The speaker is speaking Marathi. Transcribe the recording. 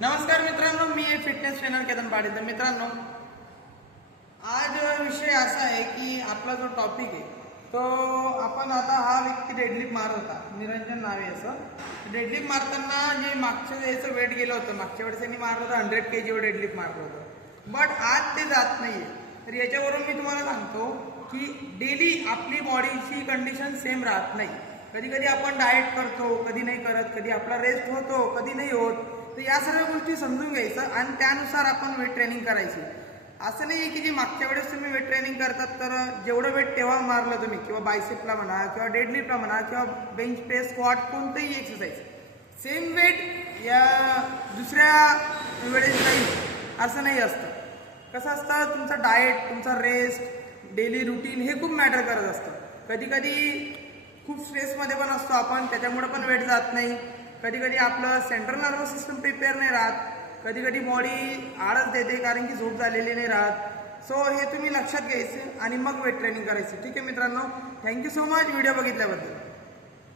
नमस्कार मित्रांनो, मी आहे फिटनेस ट्रेनर केतन पाटील. तर मित्रांनो, आज विषय असा आहे की आपला जो टॉपिक आहे तो आपण आता हा व्यक्ती डेडलिफ्ट मारत होता, निरंजन नावे असं. डेडलिफ्ट मारताना जे मागच्या वेळेचं वेट गेलं होतं, मागच्या वेळेस त्यांनी मारलं होतं 100 kg डेडलिफ्ट मारलं होतं, बट आज ते जात नाही आहे. तर याच्यावरून मी तुम्हाला सांगतो की डेली आपली बॉडीची कंडिशन सेम राहत नाही. कधी कधी आपण डाएट करतो, कधी नाही करत, कधी आपला रेस्ट होतो, कधी नाही होत. तर या सर्व गोष्टी समजून घ्यायचं आणि त्यानुसार आपण वेट ट्रेनिंग करायची. असं नाही की जी मागच्या वेळेस तुम्ही वेट ट्रेनिंग करतात तर जेवढं वेट तेव्हा मारलं तुम्ही, किंवा बायसेपला म्हणा, किंवा डेडलिफ्टला म्हणा, किंवा बेंच प्रेस, स्क्वॉट, कोणतंही एक्सरसाइज सेम वेट या दुसऱ्या वेळेस नाही असं नाही असतं. कसं असतं, तुमचा डाएट, तुमचा रेस्ट, डेली रुटीन हे खूप मॅटर करत असतं. कधी कधी खूप स्ट्रेसमध्ये पण असतो आपण, त्याच्यामुळे पण वेट जात नाही. कधी कधी आपलं सेंट्रल नर्वस सिस्टम प्रिपेअर नाही राहत, कधी कधी बॉडी आळस देते कारण की झोप झालेली नाही राहत. सो हे तुम्ही लक्षात घ्यायचे आणि मग वेट ट्रेनिंग करायची. ठीक आहे मित्रांनो, थँक्यू सो मच व्हिडिओ बघितल्याबद्दल.